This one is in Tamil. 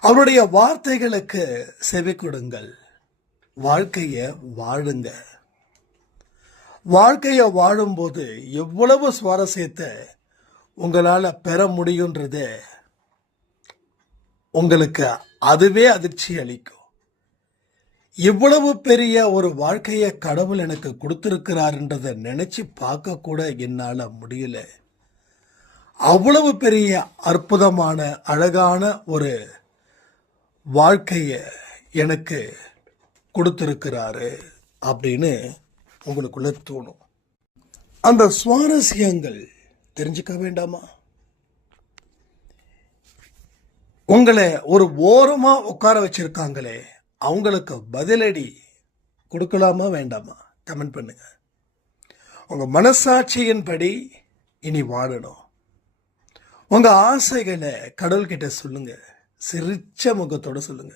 அவருடைய வார்த்தைகளுக்கு செவி கொடுங்கள். வாழ்க்கைய வாழுங்க. வாழ்க்கைய வாழும்போது எவ்வளவு சுவாரஸ்யத்தை உங்களால் பெற முடியுன்றது உங்களுக்கு அதுவே அதிர்ச்சி அளிக்கும். இவ்வளவு பெரிய ஒரு வாழ்க்கையை கடவுள் எனக்கு கொடுத்திருக்கிறார்ன்றதை நினைச்சு பார்க்க கூட என்னால் முடியல. அவ்வளவு பெரிய அற்புதமான அழகான ஒரு வாழ்க்கையை எனக்கு கொடுத்திருக்கிறாரு அப்படின்னு உங்களுக்குள்ள தோணும். அந்த சுவாரஸ்யங்கள் தெரிஞ்சுக்க வேண்டாமா? உங்களை ஒரு ஓரமா உட்கார வச்சிருக்காங்களே, அவங்களுக்கு பதிலடி கொடுக்கலாமா வேண்டாமா? கமெண்ட் பண்ணுங்க. உங்க மனசாட்சியின்படி இனி வாழணும். உங்க ஆசைகளை கடவுள்கிட்ட சொல்லுங்க. சிரிச்ச முகத்தோட சொல்லுங்க.